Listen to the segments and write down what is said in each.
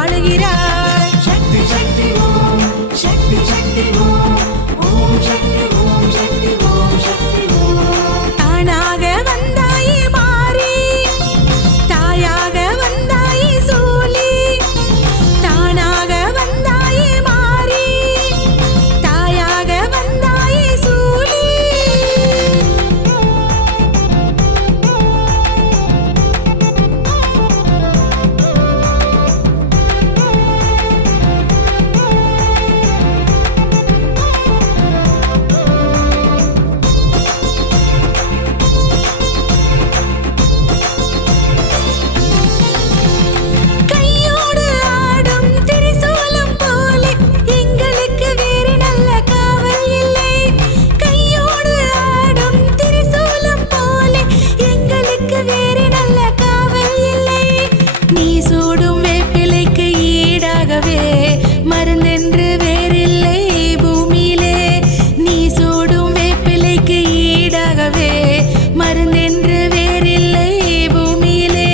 ஜெகமாளுகிறாய். சக்தி சக்தி ஓம் சக்தி சக்தி ஓம் ஓம் சக்தி ஓம் சக்தி ஓம் சக்தி ஓம். தானாக வந்தாயே மாறி, தாயாக வந்தாயே சூலி. தானாக வந்தாயே மாறி, தாயாக வந்தாயே சூலி. கையோடு ஆடும் திரிசூலம் போலே எங்களுக்கு வேறு நல்ல காவல் இல்லை. கையோடு ஆடும் திரிசூலம் போலே எங்களுக்கு வேறு நல்ல காவல் இல்லை. நீ சூடும் வேப்பிலைக்கு ஈடாகவே மருந்தென்று வேறில்லை பூமியிலே. நீ சூடும் வேப்பிலைக்கு ஈடாகவே மருந்தென்று வேறில்லை பூமியிலே.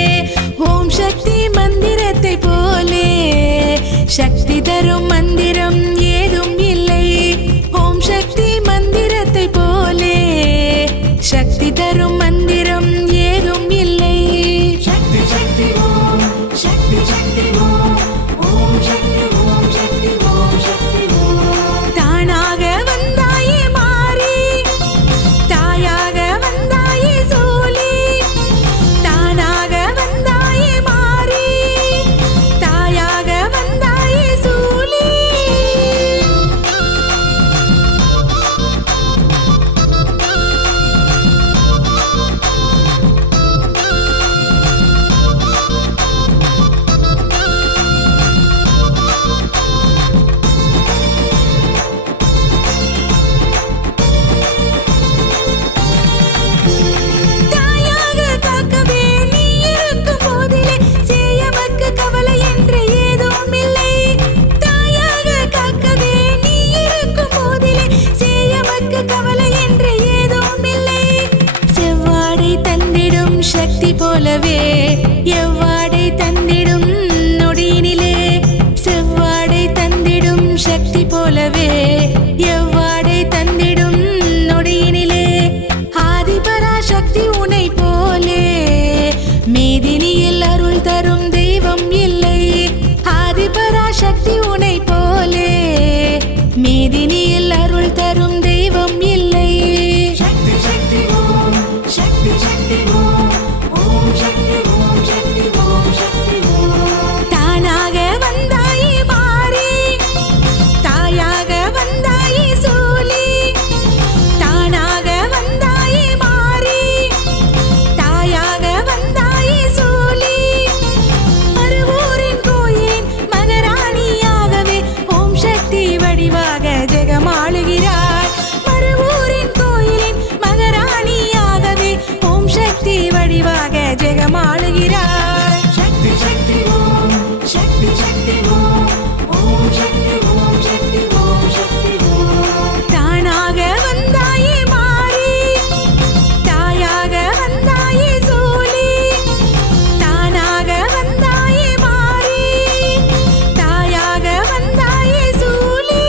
ஓம் சக்தி மந்திரத்தை போலே சக்தி தரும் மந்திரம் ஏதும் இல்லை. ஓம் சக்தி மந்திரத்தை போலே சக்தி தரும் மந்திரம் ஏதும் இல்லை. சக்தி சக்தி ஓம் சக்தி சக்தி ஓம் ஓம் சக்தி ஓம் சக்தி ஓம் சக்தி ஓம். தானாக வந்தாயே மாறி, தாயாக வந்தாயே சூலி. தானாக வந்தாயே மாறி, தாயாக வந்தாயே சூலி. தாயாக காக்கவே நீ இருக்கும் போதிலே சேயமக்கு கவலை என்று ஏதும் இல்லை. தாயாக காக்கவே நீ இருக்கும் போதிலே சேயமக்கு கவலை என்று ஏதும் இல்லை. செவ்வாடை தந்திடும் சக்தி போலவே எவ்வாடை தந்திடும் நொடியினிலே. செவ்வாடை தந்திடும் சக்தி போலவே எவ்வாடை தந்திடும் நொடியினிலே. ஆதிபராசக்தி உனை போலே மேதினியில் அருள் தரும் தெய்வம் இல்லை. ஆதிபராசக்தி உனை போலே மேதினியில் அருள் தரும் தெய்வம் இல்லை. சக்தி சக்தி ஓம் சக்தி சக்தி ஓம் ஓம் சக்தி ஓம் சக்தி ஓம் சக்தி ஓம். தானாக வந்தாயே மாறி, தாயாக வந்தாயே சூலி. தானாக வந்தாயே மாறி, தாயாக வந்தாயே சூலி. மறுவூரின் கோயிலின் மகராணியாகவே ஓம் சக்தி வடிவாக ஜெகமாளுகிறாய். மறுவூரின் கோயிலின் மகராணியாகவே ஓம் சக்தி வடிவாக ஜெகமாளுகிறாய். சக்தி சக்தி ஓம் சக்தி சக்தி ஓம் ஓம் சக்தி ஓம் சக்தி ஓம் சக்தி ஓம். தானாக வந்தாயே மாறி, தாயாக வந்தாயே சூலி. தானாக வந்தாயே மாறி, தாயாக வந்தாயே சூலி.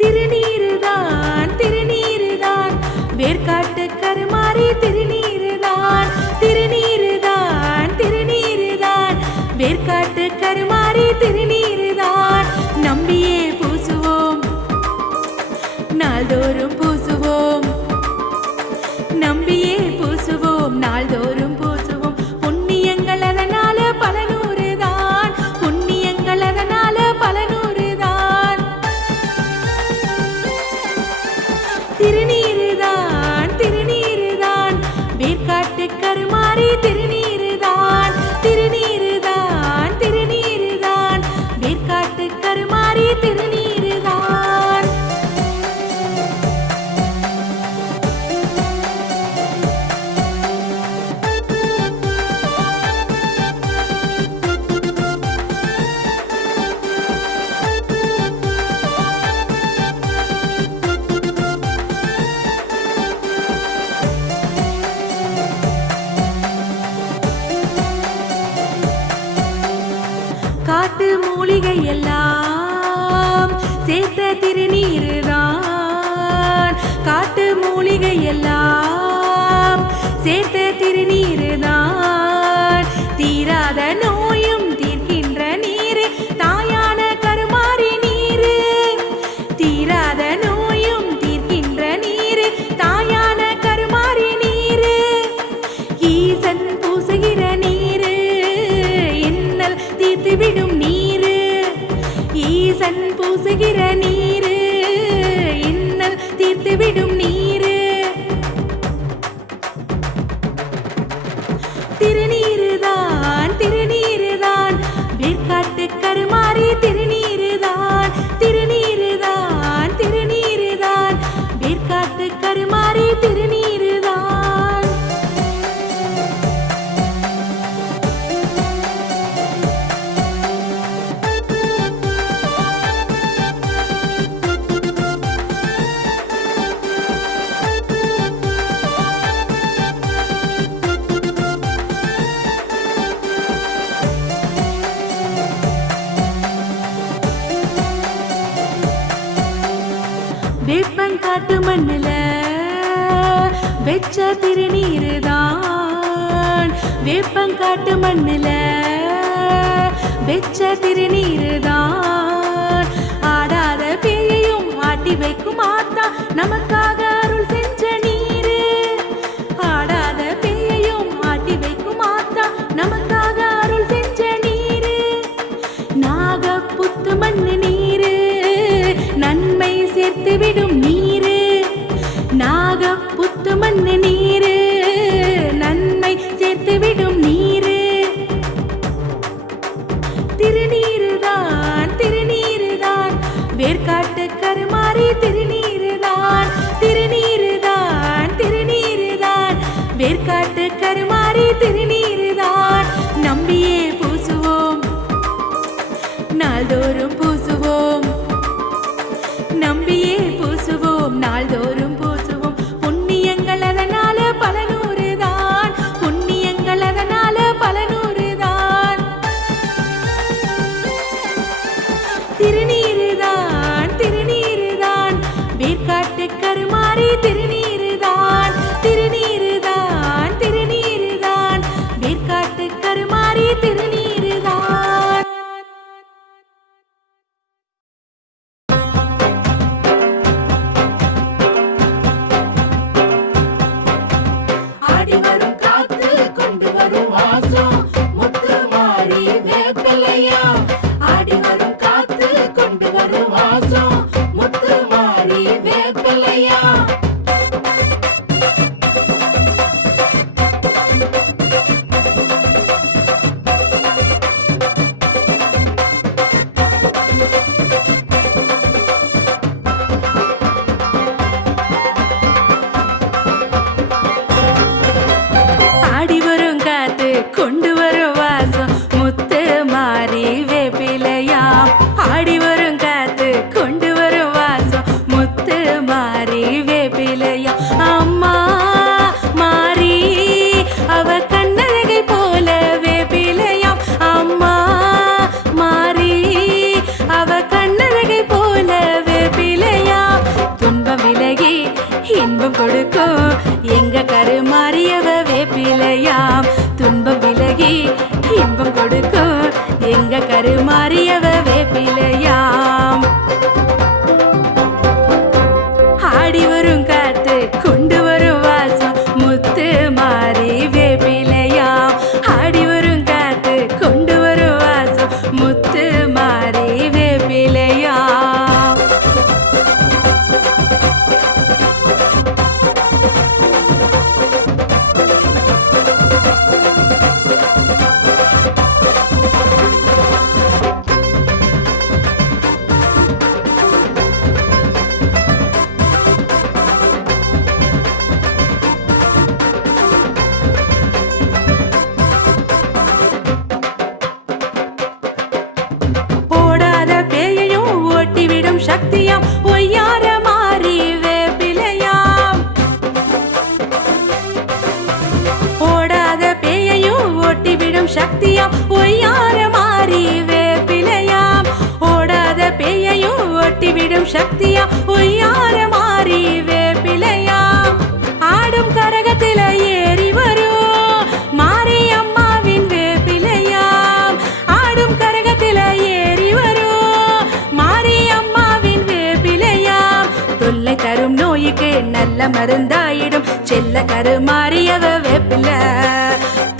திருநீருதான் திருநீருதான் வேர்க்காட்டு கருமாறி. திருநீருதான் திருநீருதான் திருநீருதான் வேர்க்காட்டு கருமாறி. திருநீருதான் நம்பியே பூசுவோம், நாள்தோறும் பூசுவோம். நம்பியே பூசுவோம், நாள்தோறும் பூசுவோம். புண்ணியங்கள் அதனால பல நூறுதான், புண்ணியங்கள் அதனால பல நூறுதான். திருநீருதான் திருநீருதான் வேர்க்காட்டு கருமாறி. திருநீருதான் திருநீரு திருநீருதான். காட்டு மூலிகை எல்லாம் சேர்த்த திருநீருதான். காட்டு மூலிகை எல்லாம் சேர்த்த திருநீருதான். தீராத நோயும் தீர்க்கின்ற நீரு தாயான கருமாரி நீரு. தீராத நோயும் தீர்க்கின்ற நீரு தாயான கருமாரி நீரு. ஈசன் பூசுகிற நீரு இன்னல் தீர்த்துவிடும் நீரு. ஈசன் பூசுகிற நீரு இன்னல் தீர்த்துவிடும் நீரு. திருநீருதான் திருநீருதான் வேர்க்காட்டு கருமாரி திருநீருதான். திருநீருதான் திருநீருதான் வேர்க்காட்டு கருமாரி திருநீருதான். வேப்பங்காட்டு மண்ணுல வெச்ச திருநீருதான். வேப்பங்காட்டு மண்ணுல வெச்ச திருநீருதான். ஆடாத பேயையும் ஆட்டி வைக்கும் ஆத்தா நமக்காக அருள் செஞ்ச நீரு. ஆடாத பேயையும் ஆட்டி வைக்கும் ஆத்தா நமக்காக அருள் செஞ்ச நீரு. நாகப்புத்து மண்ணு நீரு நன்மை சேர்த்து விடும் நீரு. நாகப்புத்து மண்ணு நீரு நன்மை சேர்த்து விடும் நீரு. திருநீருதான் திருநீருதான் வேர்க்காட்டு கருமாரி திருநீருதான். திருநீருதான் திருநீருதான் வேர்க்காட்டு கருமாரி திருநீருதான். நம்பியே பூசுவோம் நாள்தோறும் பூசுவோம். நம்பியே பூசுவோம் நாள்தோறும் பூசுவோம். புண்ணியங்கள் அதனால பல நூறுதான். புண்ணியங்கள் அதனால பல நூறுதான். திருநீருதான் திருநீருதான் வேர்க்காட்டு கருமாரி திருநீருதான். திருநீருதான் திருநீருதான் வேர்க்காட்டு கருமாரி திருநீருதான். ஆடி வரும் காத்து கொண்டு வரும் வாசம் முத்து மாறி வேப்பிலையா. ஆடி வரும் காத்து கொண்டு வரும் வாசம் முத்து மாறி வேப்பிலையா. ஆடி வரும் காத்து கொண்டு வரும் வாசம் முத்து மாறி வேப்பிலையாம். ஆடி வரும் காத்து கொண்டு வரும் வாசம் முத்து மாறி வேப்பிலையாம். அம்மா மாறி அவ கண்ணழகை போல வேப்பிலையாம். அம்மா மாறி அவ கண்ணழகை போல வேப்பிலையாம். துன்பம் விலகி இன்பம் கொடுக்கும் எங்க கருமாறியவ வேப்பிலையாம். துன்பம் விலகி இன்பம் கொடுக்கும் எங்க கருமாறியவ வேப்பிலையாம். ஆடி வரும் காத்து கொண்டு வரும் வாசம் முத்து மாறி வேப்பிலையாம். ஆடி வரும் காத்து கொண்டு வரும் வாசம் முத்து மாறி வேப்பிலையாம். சக்தியாம் ஒய்யார மாறி வேப்பிலையாம் ஓடாத பேயையும் ஒட்டிவிடும் சக்தியாம் ஒய்யார மாறி வேப்பிலையாம் ஆடும் கரகத்தில ஏறி வரும் மாரியம்மாவின் வேப்பிலையாம் ஆடும் கரகத்தில ஏறி வரும் மாரியம்மாவின் வேப்பிலையாம் தொல்லை தரும் நோய்க்கு நல்ல மருந்தாயிடும் செல்ல கருமாறியவ வேப்பில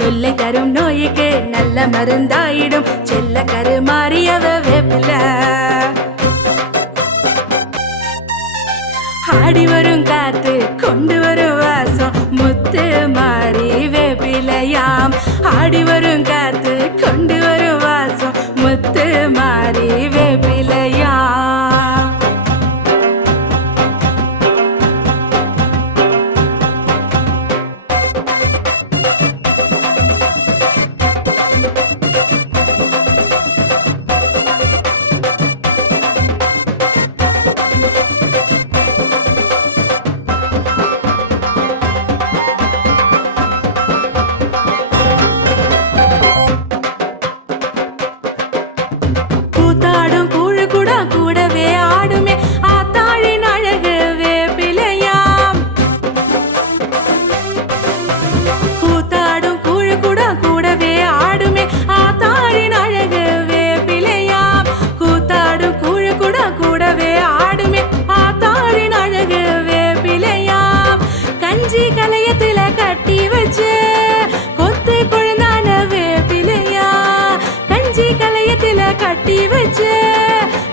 தொல்லை தரும் நோய்க்கு நல்ல மருந்தாயிடும் செல்ல கருமாறியவ வேப்பில ஆடி வரும் காத்து கொண்டு வரும் வாசம் முத்து மாறி வேப்பிலையாம் ஆடி வரும் காத்து கொண்டு வரும் வாசம் முத்து மாறி வேப்பிலையாம் கூத்தாடும் கூழு கூட கூடவே ஆடுமே ஆத்தாழின் அழகு வேப்பிலையாம் கூத்தாடும் கூழு கூட கூடவே ஆடுமே ஆத்தாழின் அழகு வேப்பிலையாம் கூத்தாடும் கூழு கூட கூடவே ஆடுமே ஆத்தாழின் அழகு வேப்பிலையாம் கஞ்சி கலையத்துல கட்டி வச்சு கொத்து குழந்தான வேப்பிலையா கஞ்சி கலையத்துல கட்டி வச்சு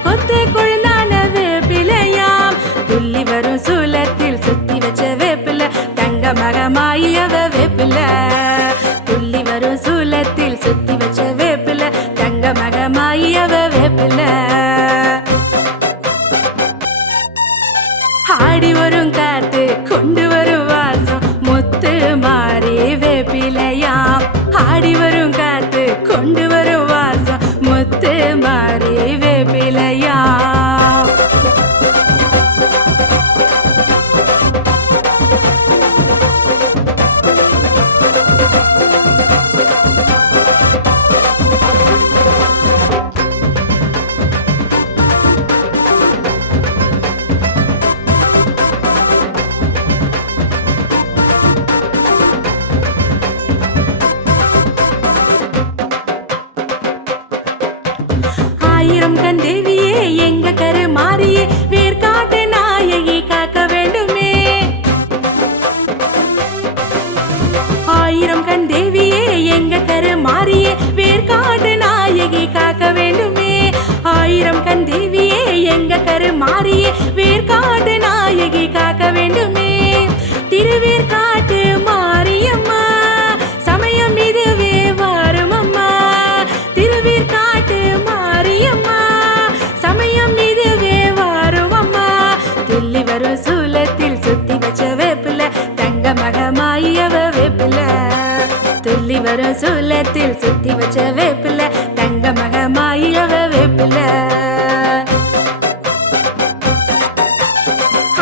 கொத்து குழந்தான வேப்பிலையாம் துள்ளி வரும் சூலத்தில் சுத்தி வச்ச வேப்பில தங்க மகமாயவ வேப்பில துள்ளி வரும் சூலத்தில் சுத்தி வச்ச வேப்பில தங்க மகமாயவ வேப்பில ஆடி வரும் காத்து கொண்டு வரும் வாசம் முத்து மாறி வேப்பிலையாம் ஆடி வரும் காத்து கொண்டு வரும் வாசம் முத்து மாறி வேப்பிலையாம் ஆயிரம் கண் தேவியே எங்க கரு மாறியே வேர்காட்டு நாயகி காக்க வேண்டுமே ஆயிரம் கண் தேவியே எங்க கரு மாறியே வேர்காட்டு நாயகி காக்க வேண்டுமே ஆயிரம் கண் தேவியே எங்க கரு மாறியே வேர்காட்டு நாயகி காக்க வேண்டுமே திருவேற்காட்டு மாரியம்மா சமயம் இதுவே வாரும் அம்மா திருவேற்காட்டு மாரியம்மா சமயம் இதுவே வாரும் அம்மா துள்ளி வரும் சூலத்தில் சுத்தி வச்ச வேப்பில தங்க மகமாயவ வேப்பில துள்ளி வரும் சூலத்தில் சுத்தி வச்ச வேப்பில தங்க மகமாயவ வேப்பில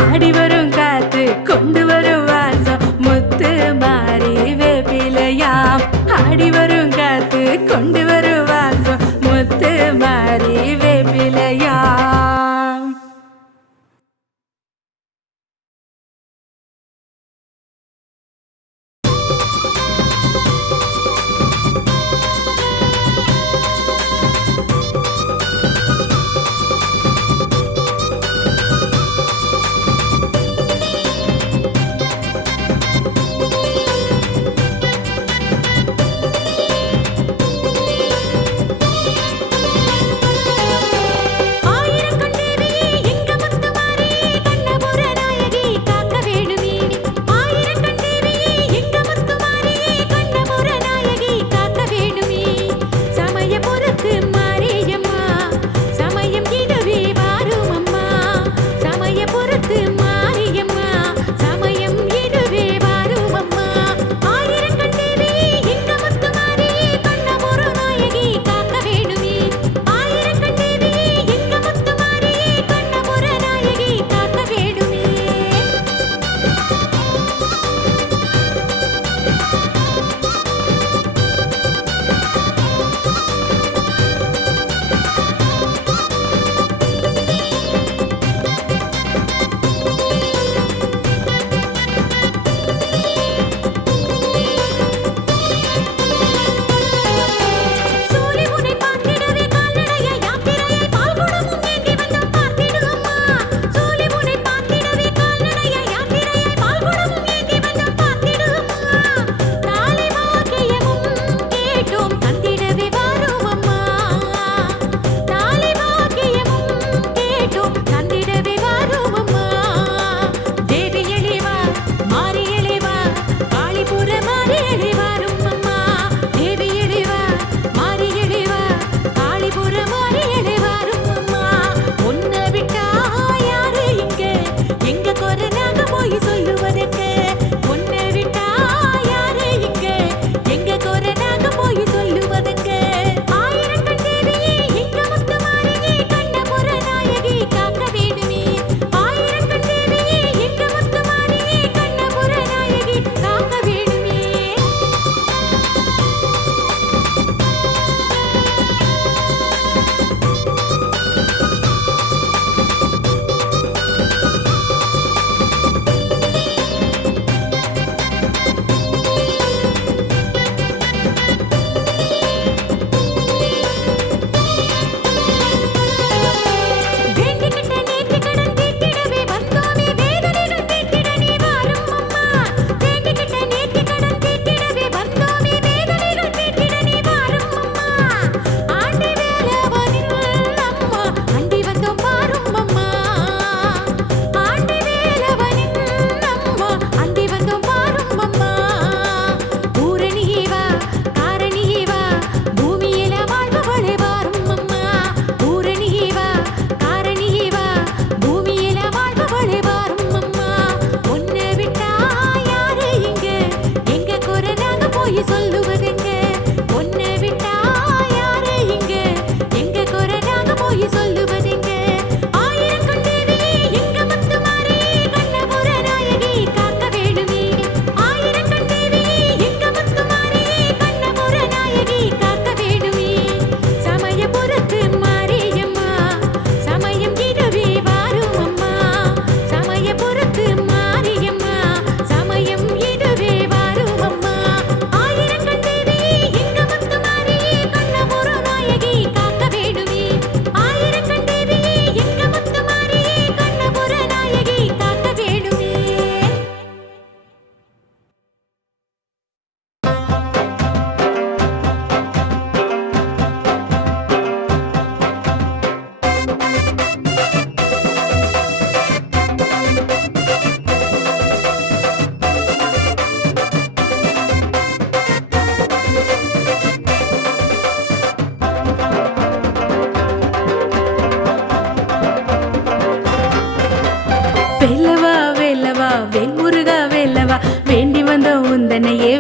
ஆடி வரும் காத்து கொண்டு வரும் வாசம் முத்து மாறி வேப்பிலையாம் ஆடி வரும் காத்து கொண்டு வரும் வாசம் முத்து மாறி வேப்பிலையாம்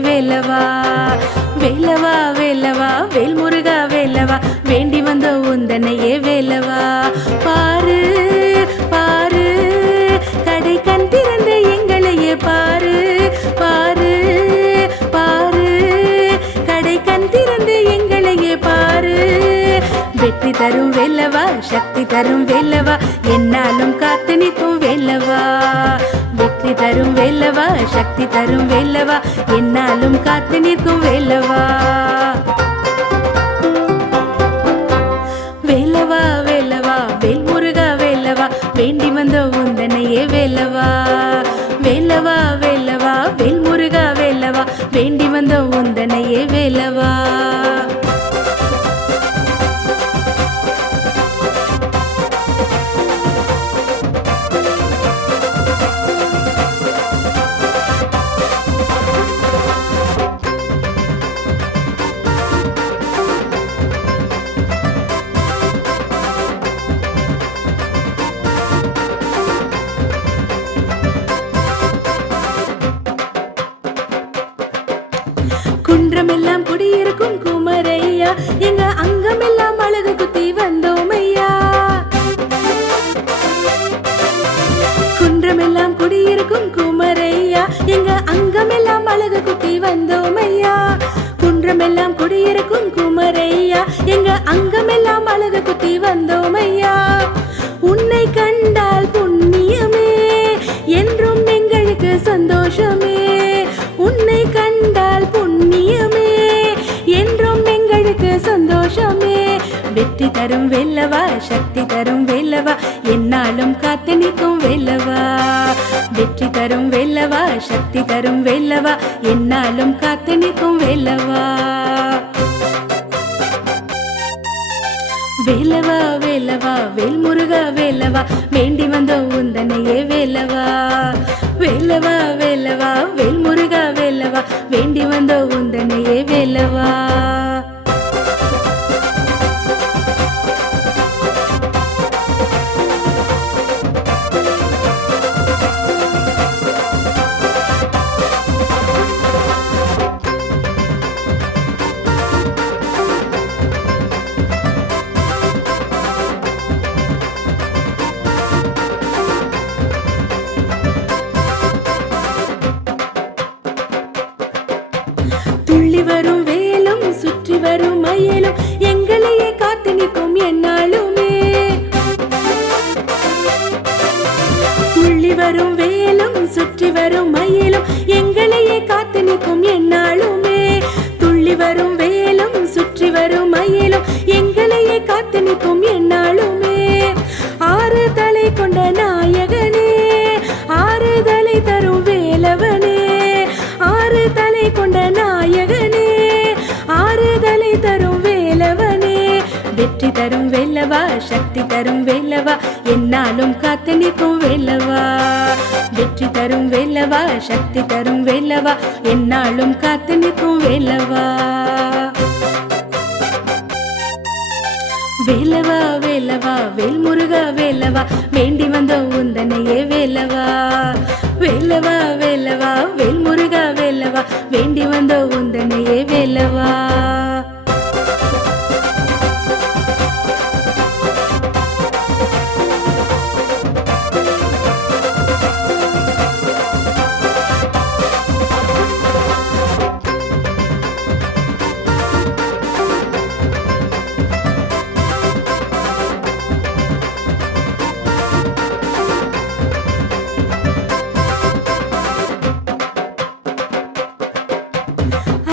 வேலவா. வேலவா வேலவா வேல்முருகா வேலவா வேண்டி வந்த உந்தனையே வேலவா. பாரு பாரு கடை கண் திறந்த எங்களையே பாரு பாரு பாரு கடை கண் திறந்த எங்களையே பாரு. வெற்றி தரும் வேலவா சக்தி தரும் வேலவா என்னாலும் காத்து நிற்கும் வேலவா. வெற்றி தரும் வேலவா சக்தி தரும் வேலவா என்னாலும் காத்து நிற்கும் வேலவா. வேலவா வேலவா வேல்முருகா வேலவா வேண்டி வந்த உந்தனையே வேலவா. வேலவா வேலவா வேல்முருகா வேலவா வேண்டி வந்த உந்தனையே வேலவா. குன்றமெல்லாம் குடியிருக்கும் குமரையா எங்க அங்கமெல்லாம் அழகு குத்தி வந்தோமையா. குன்றமெல்லாம் குடியிருக்கும் குமரையா எங்க அங்கமெல்லாம் அழகு குத்தி வந்தோமையா. குன்றமெல்லாம் குடியிருக்கும் குமரையா எங்க அங்கமெல்லாம் அழகு குத்தி வந்தோமையா. உன்னை கண்டால் புண்ணியமே என்றும் எங்களுக்கு சந்தோஷமே. உன்னை கண்டால் புண்ணியமே என்றும் எங்களுக்கு சந்தோஷமே. வெற்றி தரும் வேலவா சக்தி தரும் வேலவா என்னாலும் காத்து நிற்கும் வேலவா. வெற்றி தரும் வேலவா சக்தி தரும் வேலவா என்னாலும் காத்து நிற்கும் வேலவா. வேலவா வேலவா வேல்முருகா வேலவா வேண்டி வந்த உந்தனையே வேலவா. வேலவா வேலவா வேல்முருகா வேலவா வேண்டி வந்த உந்தனையே வேலவா. துள்ளி வரும் வேலும் சுற்றி வரும் மயிலும் எங்களையே காத்து நிற்கும் என்னாலுமே. துள்ளி வரும் வேலும் சுற்றி வரும் மயிலும் எங்களையே காத்து நிற்கும் என்னாலுமே. துள்ளி வரும் வேலும் சுற்றி வரும் மயிலும் எங்களையே காத்து நிற்கும் என்னாலுமே. ஆறு தலை கொண்ட நாயகனே ஆறுதலை தரும் வேலவனே. ஆறு தலை கொண்ட நாயகனே ஆறுதலை தரும் வேலவனே. வெற்றி தரும் வேலவா சக்தி தரும் வேலவா என்னாலும் காத்து நிற்கும் வேலவா. வெற்றி தரும் வேலவா சக்தி தரும் வேலவா என்னாலும் காத்து நிற்கும் வேலவா. வேலவா வேலவா வேல்முருகா வேலவா வேண்டி வந்த உந்தனையே வேலவா. வேலவா வேலவா வேல்முருகா வேலவா வேண்டி வந்த உந்தனையே வேலவா.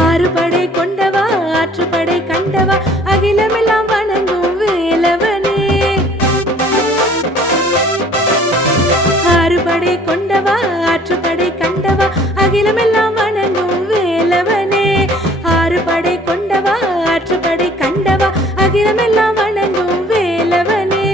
ஆறுபடை கொண்டவா ஆற்றுப்படை கண்டவா அகிலமெல்லாம் வணங்கும் வேலவனே. ஆறுபடை கொண்டவா ஆற்றுப்படை கண்டவா அகிலமெல்லாம் வணங்கும் வேலவனே. ஆறுபடை கொண்டவா ஆற்றுப்படை கண்டவா அகிலமெல்லாம் வணங்கும் வேலவனே.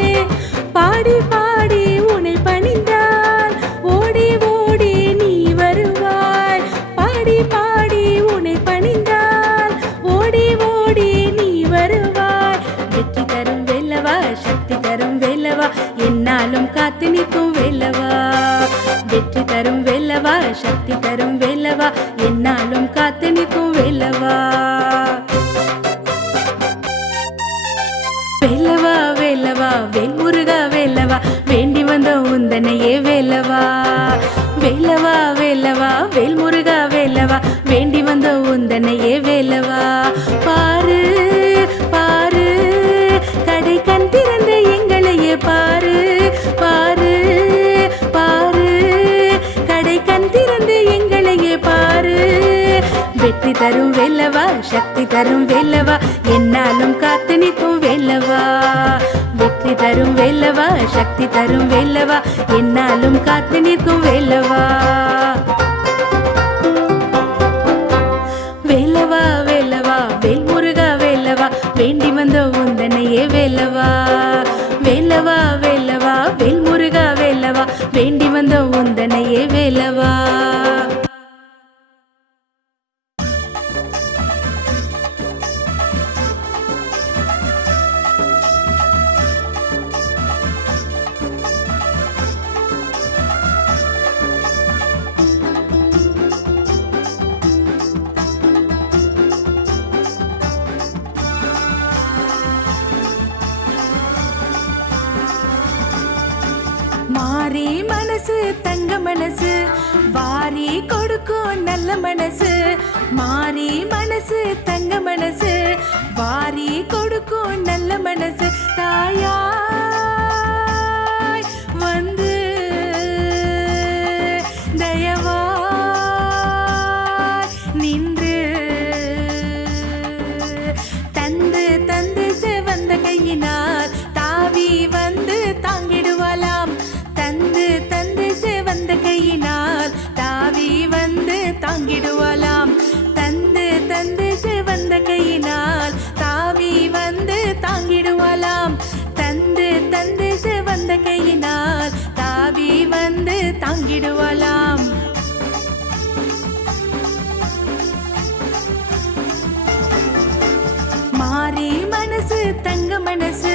பாடி பாடி உன்னை பணிந்தால் ஓடி ஓடி நீ வருவாய். பாடி பாடி உன்னை பணிந்தால் ஓடி ஓடி நீ வருவாய். வெற்றி தரும் வேலவா சக்தி தரும் வேலவா என்னாலும் காத்து நிற்கும் வேலவா. வெற்றி தரும் வேலவா சக்தி தரும் வேலவா என்னாலும் காத்து காக்கும் வேலவா. வேலவா வேலவா வேல்முருகா வேலவா வேண்டி வந்த உந்தனையே வேலவா. வேலவா வேலவா வேல்முருகா வேலவா வேண்டி வந்த உந்தனையே வேலவா. பாரு பாரு கடை கண் திறந்த எங்களையே பாரு பாரு பாரு கடை கண் திறந்த எங்களையே பாரு. வெற்றி தரும் வேலவா சக்தி தரும் வேலவா என்னாலும் காத்து நிற்கும் வேலவா. வெற்றி தரும் வேலவா சக்தி தரும் வேலவா என்னாலும் காத்து நிற்கும் வேலவா. வேலவா வேலவா வேல்முருகா வேலவா வேண்டி வந்த உந்தனையே வேலவா. வேலவா வேலவா வேல்முருகா வேலவா வேண்டி வந்த உந்தனையே வேலவா. மாறி மனசு தங்க மனசு வாரி கொடுக்கும் நல்ல மனசு. மாறி மனசு தங்க மனசு வாரி கொடுக்கும் நல்ல மனசு. தாயாய் வந்து தயவாய் நின்று தந்து தந்து செவந்த கையினால் தாவி வந்து தாங்கிடுவாளாம். தந்து தந்து செவந்த கையினால் தாவி வந்து தாங்கிடுவாளாம். தந்து தந்து செவந்த கையினால் தாவி வந்து தாங்கிடுவாளாம். தந்து தந்து செவந்த கையினால் தாவி வந்து தாங்கிடுவாளாம். மாறி மனசு தங்க மனசு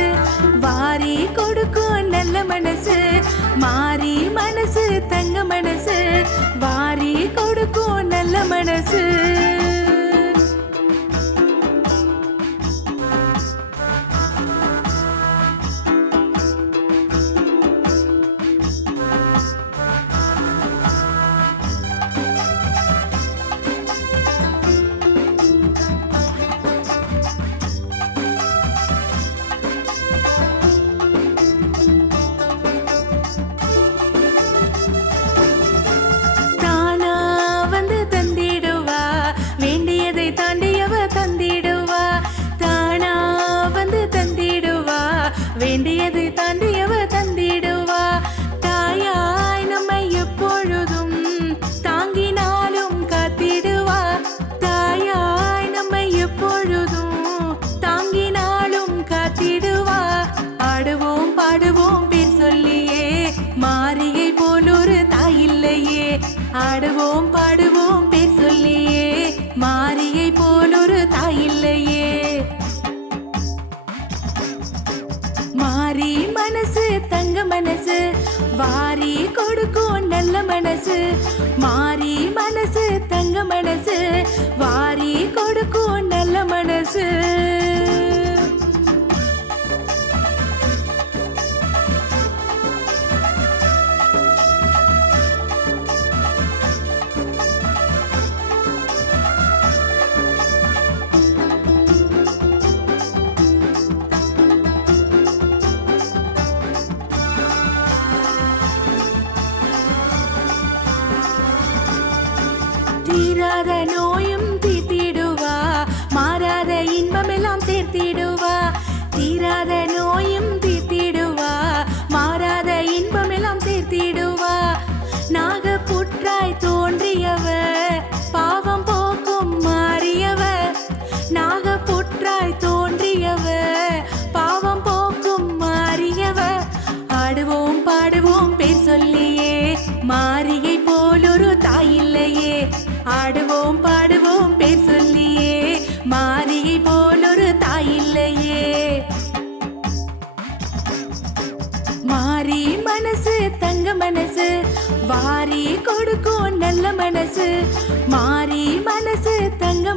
வாரி கொடுக்கும் நல்ல மனசு. மாறி மனசு தங்க மனசு வாரி கொடுக்கும் நல்ல மனசு. வேண்டியது தாண்டியவ தந்திடுவா. தாயாய் நம்மை எப்பொழுதும் தாங்கினாலும் காத்திடுவா. தாயாய் நம்மை எப்பொழுதும் தாங்கினாலும் காத்திடுவா. ஆடுவோம் பாடுவோம் பேர் சொல்லியே மாரியை போலொரு தாயில்லையே. ஆடுவோம் பாடுவோம் பேர் சொல்லியே மாரியை போலொரு தாயில்லையே. மாறி மனசு தங்க மனசு வாரி கொடுக்கும் நல்ல மனசு. மாறி மனசு தங்க மனசு வாரி கொடுக்கும் நல்ல மனசு. தீராத நோயும் தீர்த்திடுவா மாறாத இன்பமெல்லாம் சேர்த்திடுவா. தீராத நோயும் தீர்த்திடுவா மாறாத இன்பமெல்லாம் சேர்த்திடுவா. நாகப்புற்றாய் தோன்றியவ பாவம் போக்கும் மாறியவ. நாகப்புற்றாய் தோன்றியவ பாவம் போக்கும் மாறியவ. ஆடுவோம் பாடுவோம் பேர் சொல்லியே மாரியை போலொரு தாயில்லையே. ஆடுவோம் பாடுவோம் பேர் சொல்லியே மாரியை போலொரு தாயில்லையே. மாறி மனசு தங்க மனசு வாரி கொடுக்கும் நல்ல மனசு. மாறி மனசு தங்க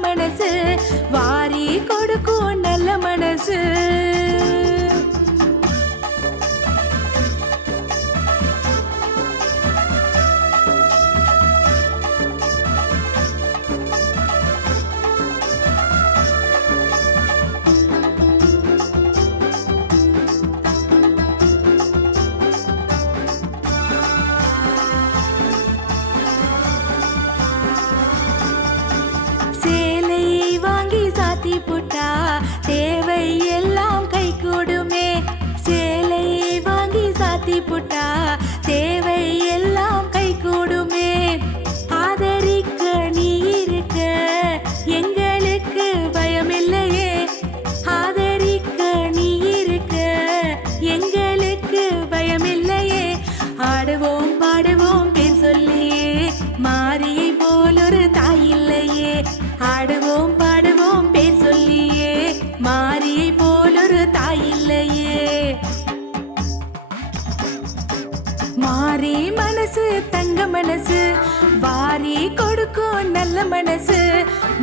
கொடுக்கும் நல்ல மனசு. சேலையை வாங்கி சாத்தி புட்டா தேவை எல்லாம் கை கூடுமே. சேலையை வாங்கி சாத்தி புட்டா தேவை எல்லாம் கை கூடுமே. ஆதரிக்க நீ இருக்க எங்களுக்கு பயமில்லையே. ஆதரிக்க நீ இருக்க எங்களுக்கு பயமில்லையே. ஆடுவோம் பாடுவோம் பேர் சொல்லியே மாரியை போல் ஒரு தாய் இல்லையே. ஆடுவோம் பாடுவோம் பேர் சொல்லியே மாரியை போல் ஒரு தாய் இல்லையே. மாறி மனசு தங்க மனசு வாரி கொடுக்கும் நல்ல மனசு.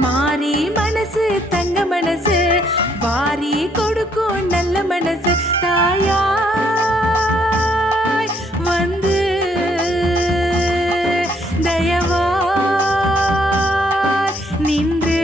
மாறி மனசு தங்க மனசு வாரி கொடுக்கும் நல்ல மனசு. தாயாய் வந்து தயவாய் நின்று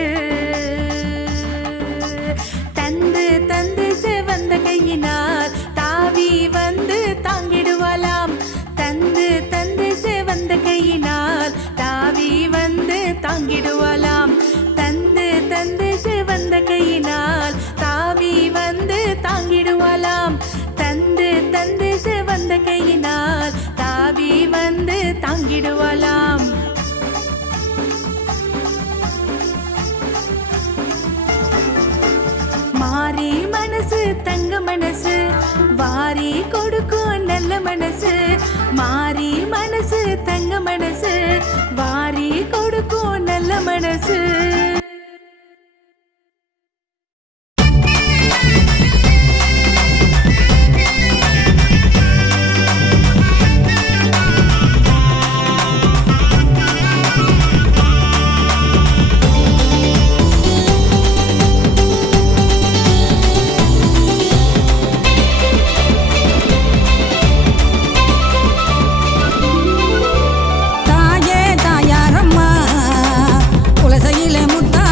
தந்து தந்து செவந்த கையினால் தாவி வந்து தாங்கிடுவாளாம். தந்து தந்து செவந்த கையினால் தாவி வந்து தாங்கிடுவாளாம். தந்து தந்து செவந்த கையினால் தாவி வந்து தாங்கிடுவாளாம். தந்து தந்து செவந்த கையினால் தாவி வந்து தாங்கிடுவாளாம். மாறி மனசு தங்க மனசு வாரி கொடுக்கும் நல்ல மனசு. மாறி மனசு தங்க மனசு வாரி கொடுக்கும் நல்ல மனசு. தாயே தாயாரம்மா குலசையிலே முத்தா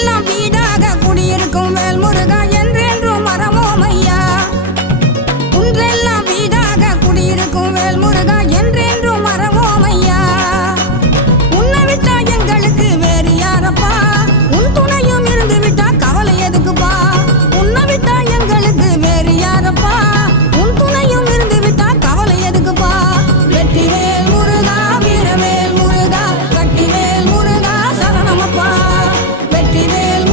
குன்றெல்லாம் வீடாக குடியிருக்கும் வேல் முருகா என்றென்றும் மறவோம் ஐயா. குன்றெல்லாம் வீடாக குடியிருக்கும் வேல் முருகா என்றென்றும் மறவோம் ஐயா. உன்னை விட்டா எங்களுக்கு வேறு யாரப்பா, உன் துணையும் இருந்து விட்டா கவலை எதுக்குப்பா. உன்னை விட்டா எங்களுக்கு வேறு யாரப்பா, உன் துணையும் இருந்து விட்டா கவலை எதுக்குப்பா. வெற்றிவேல் முருகா வீரவேல் முருகா கட்டிவேல் முருகா சரணமப்பா. வெற்றிவேல்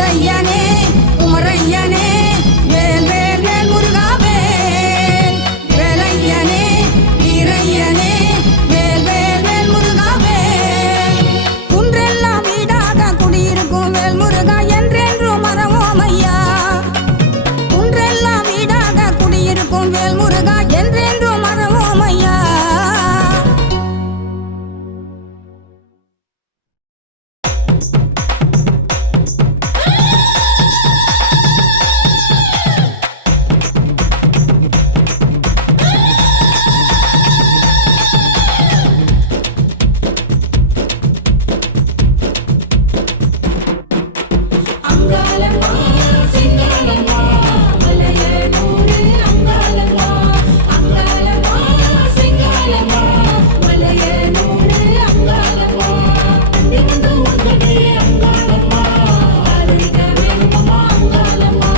கந்தையனே குமரையனே வேல் வேல் வேல் முருகா வேல் வேலையனே வீரையனே வேல் வேல் வேல் முருகா வேல் குன்றெல்லாம் வீடாக குடியிருக்கும் வேல் முருகா என்றென்றும் மறவோம் ஐயா குன்றெல்லாம் வீடாக குடியிருக்கும் வேல் முருகா என்றென்றும் மறவோம் ஐயா அங்காளம்மா சிங்காளம்மா மலையனூரு அங்காளம்மா அங்காளம்மா சிங்காளம்மா மலையனூரு அங்காளம்மா அண்டிவந்து உங்கடே அங்காளம்மா ஆதரிக்க வேணுமம்மா அங்காளம்மா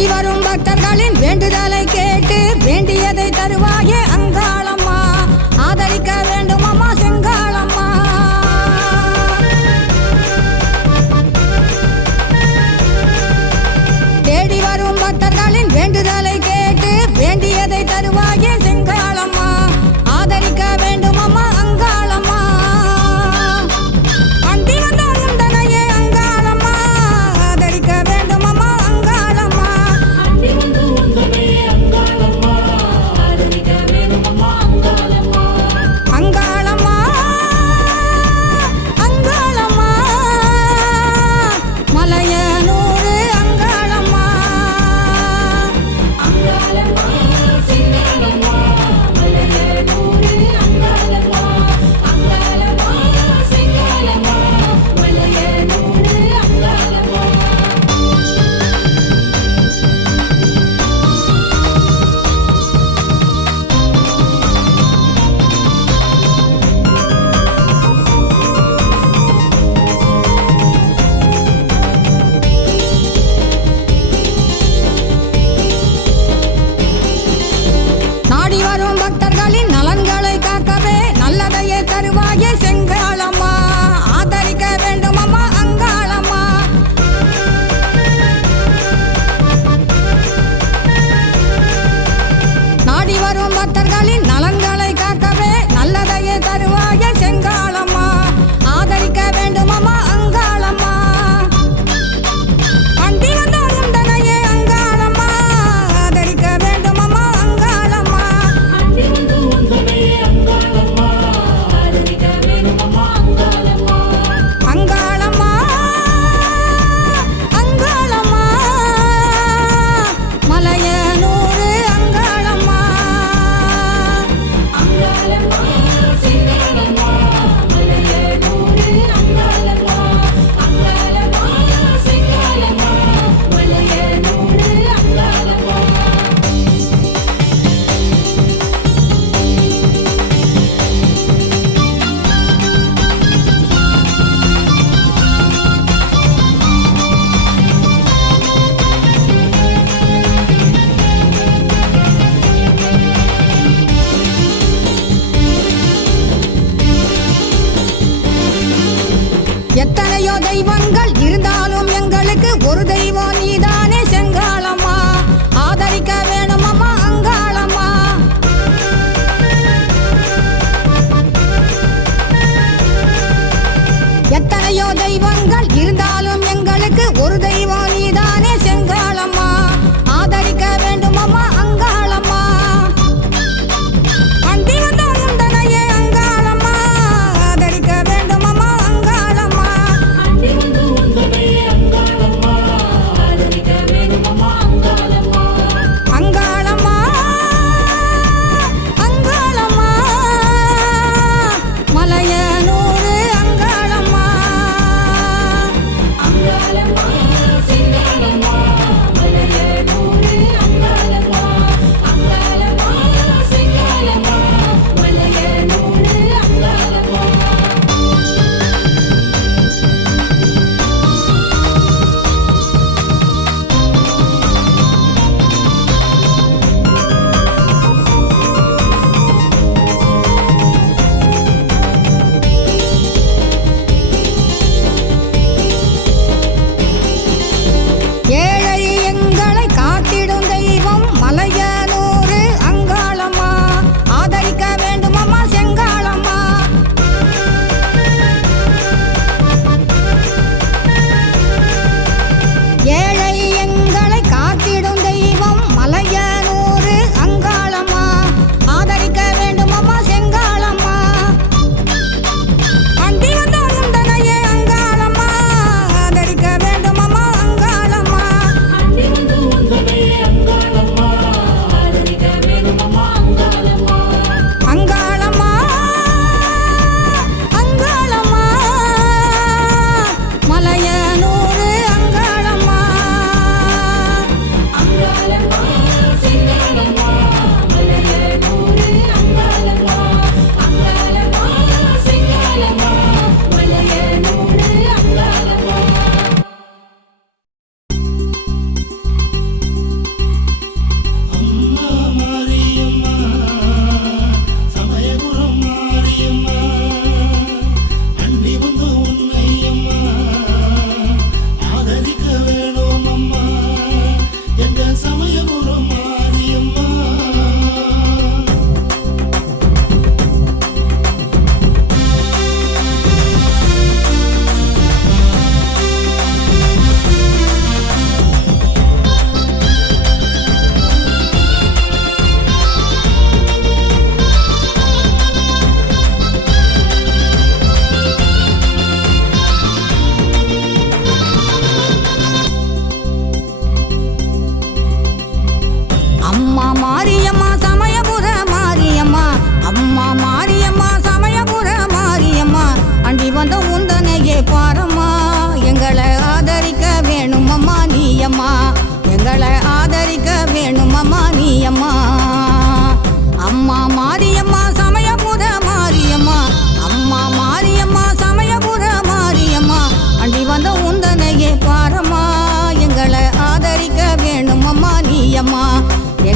தேடி வரும் பக்தர்களின் வேண்டுதலை கேட்டு வேண்டியதை தருவாயே அங்காளம்மா ஆதரிக்க வேண்டும் அம்மா செங்காளம்மா தேடி வரும் பக்தர்களின் வேண்டுதலை கேட்டு வேண்டியதை தருவாயே செங்காளம்மா ஆதரிக்க வேண்டும் அம்மா அங்காளம்மா அண்டி வந்த உண்டனையே அங்காளம்மா ஆதரிக்க வேண்டும் அம்மா அங்காளம்மா அண்டி வந்து உந்தனையே அங்காளம்மா ஆதரிக்க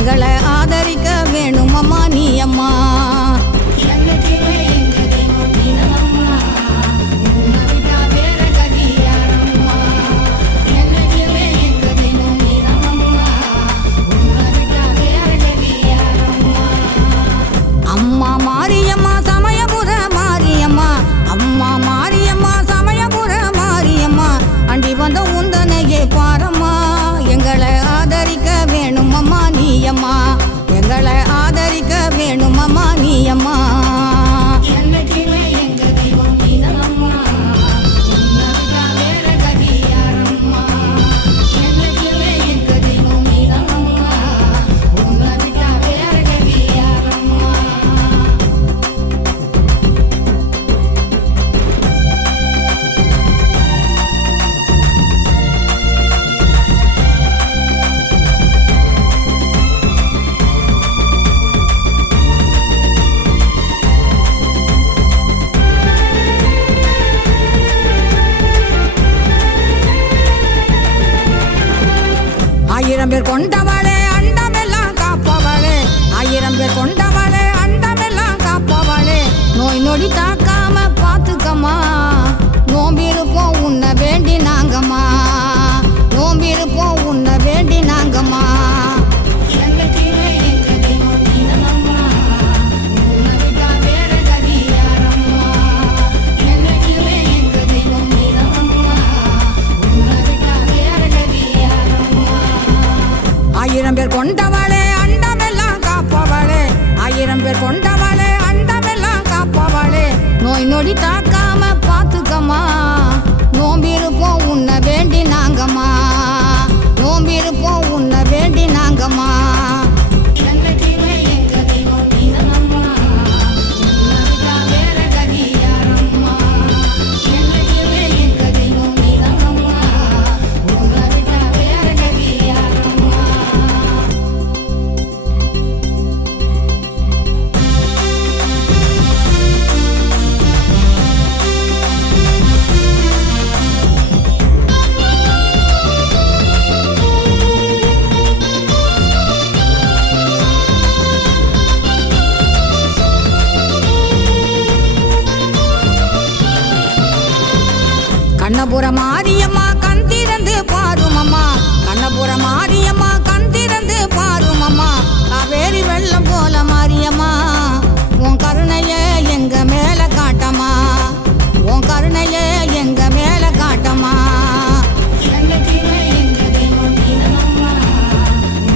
எங்களை ஆதரிக்க வேணும் அம்மா நீ அம்மா. என்னைக்குமே எங்க தெய்வம் நீதானம்மா. உன்னை விட்டா வேற கதி யாரம்மா. என்னைக்குமே எங்க தெய்வம் நீதானம்மா. உன்னை விட்டா வேற கதி யாரம்மா. அம்மா மாரியம்மா சமயபுர மாரியம்மா, அம்மா மாரியம்மா சமயபுர மாரியம்மா, அண்டி வந்த உந்தனையே பாரம்மா. எங்களை ஆதரிக்க வேணும் அம்மா நீ அம்மா, எங்களை ஆதரிக்க வேணும் அம்மா நீ அம்மா. என்னைக்குமே எங்க தெய்வம் நீதானம்மா. உன்னை விட்டா வேற கதி யாரம்மா. என்னைக்குமே எங்க தெய்வம் நீதானம்மா. உன்னை விட்டா வேற கதி யாரம்மா. ஆயிரம் பேர் கொண்டவளே அண்டமெல்லாம் காப்பவளே, ஆயிரம் பேர் கொண்டவளே அண்டமெல்லாம் காப்பவளே, நோய் நொடி தாக்காம பார்த்துக்கம்மா. நோம்பிருப்போம் உன்னை வேண்டி நாங்கம்மா, நோம்பிருப்போம் உன்னை வேண்டி நாங்கம்மா. என்னைக்குமே எங்க தெய்வம் நீதானம்மா. உன்னை விட்டா வேற கதி யாரம்மா. என்னைக்குமே எங்க தெய்வம் நீதானம்மா. உன்னை விட்டா வேற கதி யாரம்மா. ஆயிரம் பேர் கொண்டவளே அண்டமெல்லாம் காப்பவளே, ஆயிரம் பேர் கொண்டவளே அண்டமெல்லாம் காப்பவளே, நோய் நொடி தாக்காம பார்த்துக்கம்மா. நோம்பிருப்போம் உன்னை வேண்டி நாங்கம்மா, நோம்பிருப்போம் உன்னை வேண்டி நாங்கம்மா. என்னைக்குமே எங்க தெய்வம் நீதானம்மா. உன்னை விட்டா வேற கதி யாரம்மா. என்னைக்குமே எங்க தெய்வம் நீதானம்மா. உன்னை விட்டா வேற கதி யாரம்மா. கண்ணபுர மாரியம்மா கண் திறந்து பாருமம்மா, கண்ணபுர மாரியம்மா கண் திறந்து பாருமம்மா, காவேரி வெள்ளம் போல மாரியம்மா, உன் கருணைய எங்க மேல காட்டம்மா, உன் கருணைய எங்க மேல காட்டம்மா. என்னைக்குமே எங்க தெய்வம் நீதானம்மா.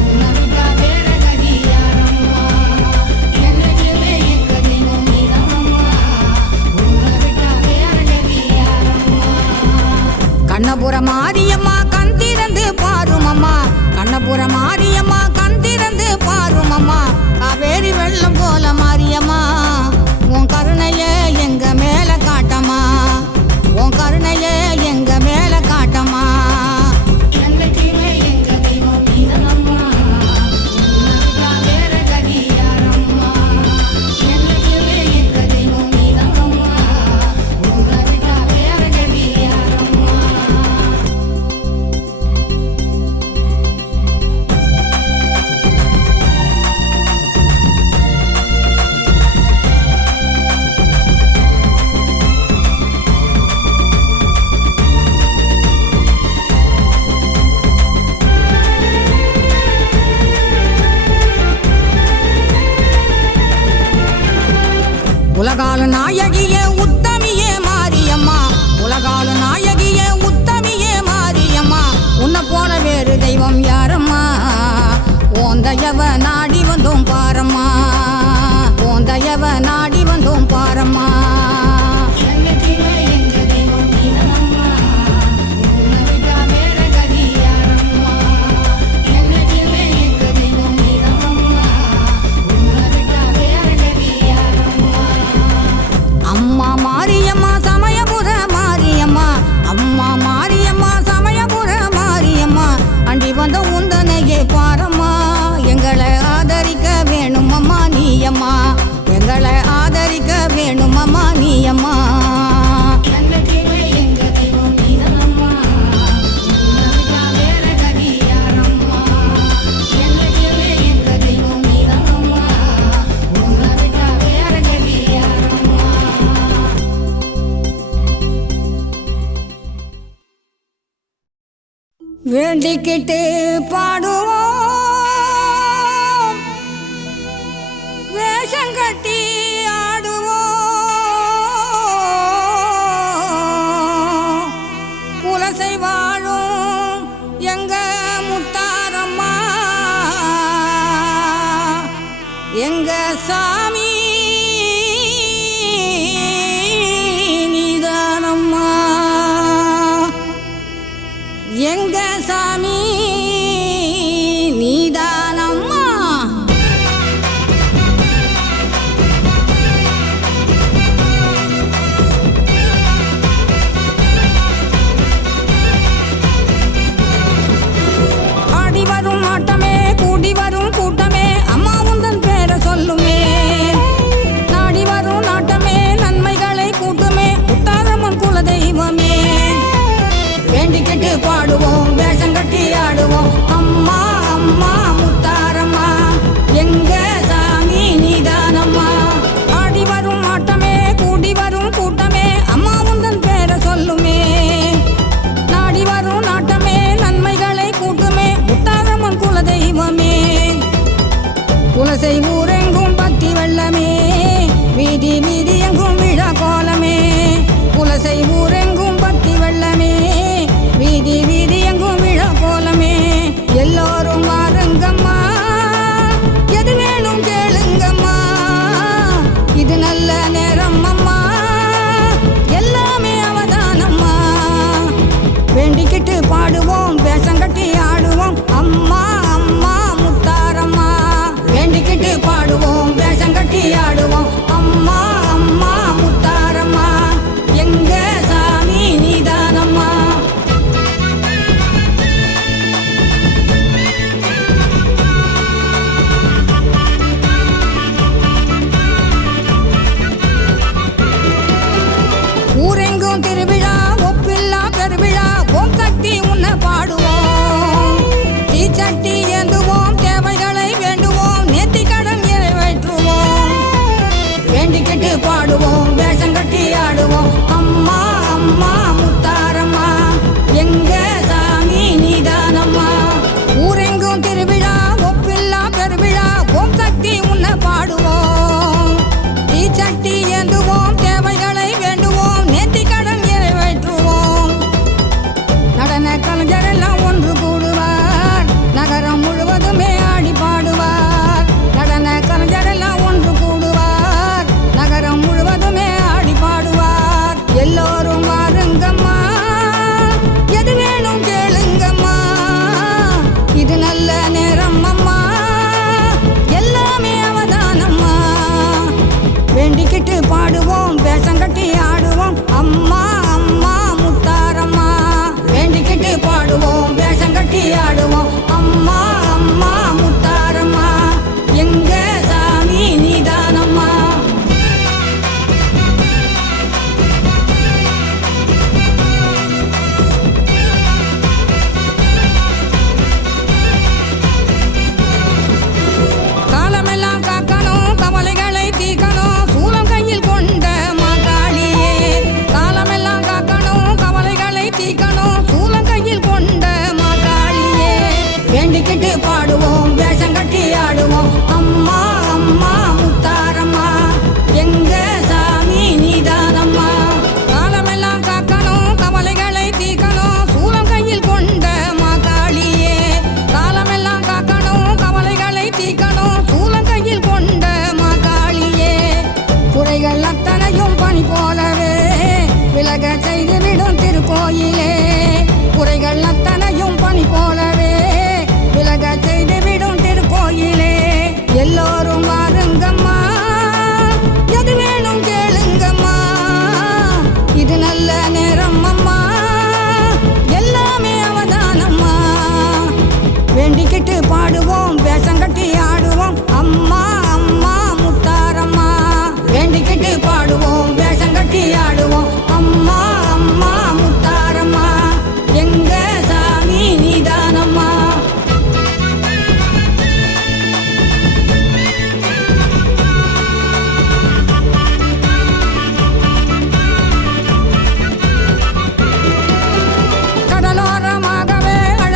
உன்னை விட்டா வேற கதி யாரம்மா. என்னைக்குமே எங்க தெய்வம் நீதானம்மா. உன்னை விட்டா வேற கதி யாரம்மா. கண்ணபுர மாரியம்மா கண் திறந்து பாருமம்மா, கண்ணபுர மாரியம்மா கண் திறந்து பாருமம்மா, காவேரி வெள்ளம் போல மாரியம்மா, உன் கருணைய எங்க மேல காட்டம்மா, உன் கருணைய எங்க மேல காட்டம்மா. என்னைக்குமே எங்க தெய்வம் நீதானம்மா. உன்னை விட்டா வேற கதி யாரம்மா. என்னைக்குமே எங்க தெய்வம் நீதானம்மா. உன்னை விட்டா வேற கதி யாரம்மா. உலகால நாயகியே உத்தமியே மாரியம்மா, உலகால நாயகியே உத்தமியே மாரியம்மா, உன்னை போல வேறு தெய்வம் யாரம்மா, ஓந்தயவ நாடி வந்தோம் பாரம்மா, ஓந்தயவ நாடி வந்தோம் பாரம்மா. என்னைக்குமே எங்க தெய்வம் நீதானம்மா. உன்னை விட்டா வேற கதி யாரம்மா. என்னைக்குமே எங்க தெய்வம் நீதானம்மா. உன்னை விட்டா வேற கதி யாரம்மா. அம்மா மாரியம்மா சமயபுர மாரியம்மா, அம்மா மாரியம்மா சமயபுர மாரியம்மா, அண்டி வந்த உந்தனையே பாரம்மா. எங்களை ஆதரிக்க வேண்டும் வேண்டிக்கிட்டு பாடுவோம், வேஷம் கட்டி ஆடுவோம். குலசை வாழும் எங்க முத்தாரம்மா, எங்க சாமி நீதானம்மா, எங்க சாமி நீதானம்மா. ஆடி வரும் ஆட்டமே, கூடி வரும் கூட்டமே, அம்மா உந்தன் பேரை சொல்லுமே. நாடி வரும் நாட்டமே, நன்மைகளை கூட்டுமே, முத்தாரம்மன் குல தெய்வமே. வேண்டிக்கிட்டு பாடுவோம், வேஷம் கட்டி ஆடுவோம், அம்மா அம்மா முத்தாரம்மா, எங்க சாமி நீதானம்மா. ஆடி வரும் ஆட்டமே, கூடி வரும் கூட்டமே, அம்மா உந்தன் பேரை சொல்லுமே. நாடி வரும் நாட்டமே, நன்மைகளை கூட்டுமே, முத்தாரம்மன் குல தெய்வமே. குலசை ஊரெங்கும் பக்தி வெள்ளமே, வீதி வீதி எங்கும் விழா கோலமே. குலசை ஊரெங்கும் பக்தி வெள்ளமே, வீதி வீதி எங்கும் விழா கோலமே. எல்லோரும் வாருங்கம்மா, எது வேணும் கேளுங்கம்மா, இது நல்ல நேரம் அம்மா, எல்லாமே அவதானம்மா. வேண்டிக்கிட்டு பாடுவோம், வேஷம் கட்டி ஆடுவோம், அம்மா அம்மா முத்தாரம்மா. வேண்டிக்கிட்டு பாடுவோம், வேஷம் கட்டி ஆடுவோம், அம்மா அம்மா முத்தாரம்மா, எங்க சாமி நீதானம்மா. ஊரெங்கும் திருவிழா, ஒப்பில்லா பெருவிழா, ஓம் சக்தி உன்னை பாடுவோம். தீச்சட்டி ஏந்துவோம், தேவைகளை வேண்டுவோம், நேர்த்தி கடன் நிறைவேற்றுவோம். வேண்டிக்கிட்டு பாடுவோம், வேஷம் கட்டி ஆடுவோம், அம்மா அம்மா முத்தாரம்மா, எங்க சாமி நீதானம்மா. ஊரெங்கும் திருவிழா, ஒப்பில்லா பெருவிழா, ஓம் சக்தி உன்னை பாடுவோம். தீச்சட்டி ஏந்துவோம், தேவைகளை வேண்டுவோம், நேர்த்தி கடன் நிறைவேற்றுவோம். நடன கலைஞரெல்லாம் ஒன்று கூடுவார், நகரம் முழுவதுமே ஆடி பாடுவார். நடன கலைஞரெல்லாம் ஒன்று கூடுவார், நகரம் முழுவதுமே ஆடி பாடுவார். எல்லோரும் வாருங்கம்மா, எது வேணும் கேளுங்கம்மா, இது நல்ல நேரம் அம்மா, எல்லாமே அவதானம்மா. வேண்டிக்கிட்டு பாடுவோம், வேஷம் கட்டி ஆடுவோம், அம்மா அம்மா முத்தாரம்மா. வேண்டிக்கிட்டு பாடுவோம், வேஷம் கட்டி ஆடுவோம், அம்மா அம்மா முத்தாரம்மா, எங்க சாமி நீதானம்மா. காலமெல்லாம் காக்கணும், கவலைகளை தீக்கணும், சூலம் கையில் கொண்ட மாகாளியே. காலமெல்லாம் காக்கணும், கவலைகளை தீக்கணும், சூலம் கையில் கொண்ட மாகாளியே. வேண்டிக்கிட்டு பாடுவோம், வேஷம் கட்டி ஆடுவோம், அம்மா அம்மா முத்தாரம்மா, எங்க சாமி நீதானம்மா. காலமெல்லாம் காக்கணும், கவலைகளை தீக்கணும், சூலம் கையில் கொண்ட மாகாளியே. காலமெல்லாம் காக்கணும், கவலைகளை தீக்கணும், சூலம் கையில் கொண்ட மாகாளியே. குறைகள் அத்தனையும் பனி போலவே விலக செய்துவிடும் திருக்கோயிலே. குறைகள் அத்தனையும் பனி போலவே விலக செய்துவிடும் திருக்கோயிலே. எல்லோரும் வாருங்கம்மா, எது வேணும் கேளுங்கம்மா, இது நல்ல நேரம் அம்மா, எல்லாமே அவதானம்மா. வேண்டிக்கிட்டு பாடுவோம், வேஷம் கட்டி ஆடுவோம், அம்மா அம்மா முத்தாரம்மா. வேண்டிக்கிட்டு பாடுவோம், வேஷம் கட்டி ஆடுவோம், அம்மா அம்மா முத்தாரம்மா, எங்க சாமி நீதானம்மா. கடலோரமாகவே அழ